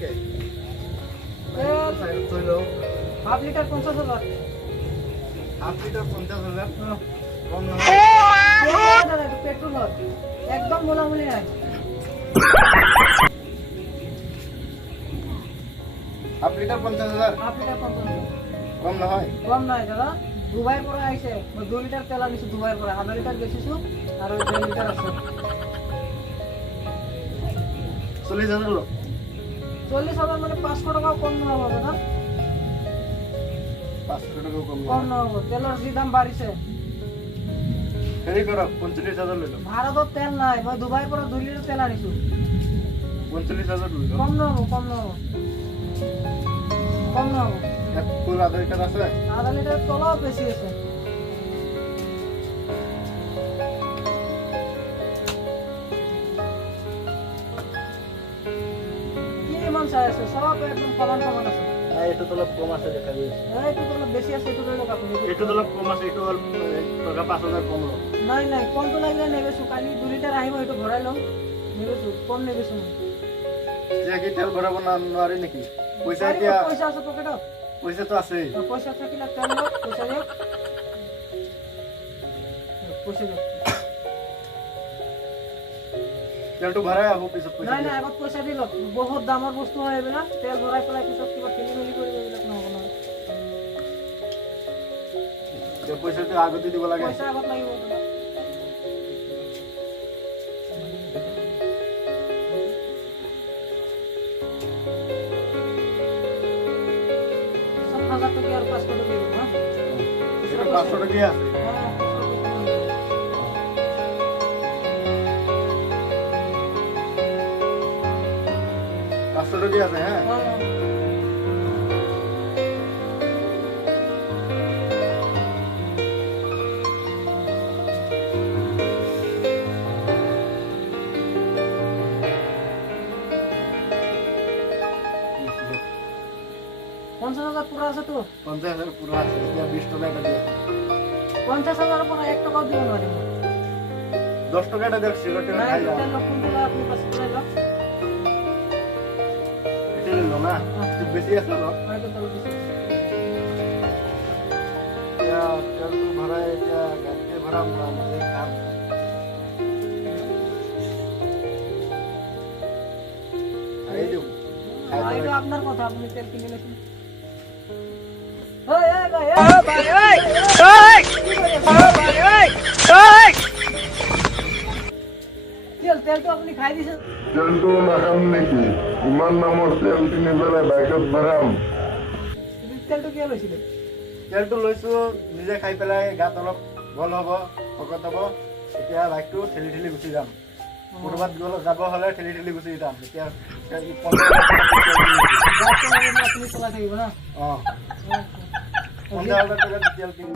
কে তেল তুই লো half litre 50,000 half litre 50,000 হ্যাঁ কম না দাদা একটু পেট্রোল হল একদম মোলামুলি নাই হাফ লিটার 50,000 হাফ লিটার 50,000 কম না হয় কম নাই দাদা দুবাই পরে আইছে 2 লিটার তেল আনিছো দুবাই পরে আধা লিটার বেচিছো আর 2 লিটার আছে 40,000 লো 40,000 মানে 500 টাকা কম না হবে দাদা 500 টাকা কম কম না হবে তেলের যে দাম বাড়িছে হেরি করো 45,000 লইলো ভাড়া তো তেল নাই মই দুবাই পরে 2 লিটার তেল আনিছো 45,000 লইলো কম না হবে কম না হবে কম না হবে এক ফুল আধা লিটার আছে আধা লিটার তলাও বেশি আছে কি এমন চাই আছে সব একদম সমান সমান আছে এটা তো কম আছে দেখা যাচ্ছে একটু তো বেশি আছে একটু লোক আপনি এটা তো কম আছে একটু টাকা 5,000 কম লো নাই নাই কম তো লাগলে নেবে কালি 2 লিটার আহিব একটু ভরাই লম নেবে কম নেবে শুনুন যে কি তেল ভরাবো না নোৱাৰি নেকি পইচা এতিয়া পয়সা আছে পকেটত পইচা তো আছে পয়সা থাকিলে তেল লও পয়সা দিও পয়সা দিও তেলটো ভৰাই আহো পিছত পইচা নাই নাই আগত পয়সা দিল বহুত দামৰ বস্তু হয় এইবিলাক তেল ভৰাই পেলাই পিছত কিবা খেলি মেলি কৰিব এইবিলাক নহ'ব নহয় যে পইচাটো আগতে দিব লাগে পয়সা আগত লাগিব তোমাক সব 1000 টাকা আর 500 টাকা দিব হ্যাঁ এটা 500 টাকা আছে পাঁচশো টাকা আছে হ্যাঁ পঞ্চাশ হাজার পুরো আছে তো 50,000 পুরো আছে এতিয়া 20 টাকা এটা দিয়ে 50,000 পুরো 1 টাকাও দিব না 10 টাকা এটা দেখ সিগারেট নাই খাই যাও তেল লক্ষণ গুলো আপনি পাশে করে দাও এটা নিলো না একটু বেশি আছে না হয়তো তেল দিছি এতিয়া তেলটো ভৰাই এতিয়া গাড়ীতে ভৰাম না নিজে খাম খাই দিওঁ এটা আপনার কথা আপনি তেল কিনে নিয়েছেন ওই ওই ভাই ওই তেল তেল তো আপনি খাই দিয়েছেন তেলটো নাখাম নেকি ইমান দামৰ তেল কিনি পেলাই বাইকত ভৰাম তেলটো কিয় লৈছিলে তেলটো লৈছো নিজে খাই পেলাই গাত অলপ বল হ'ব শকত হ'ব এতিয়া বাইকটো ঠেলি ঠেলি গুচি যাম ক'ৰবাত যাব হ'লে ঠেলি ঠেলি গুচি যাম এতিয়া 15,000 আপনি চলাই থাকিব না অঁ 50,000 টাকা তেল কিনি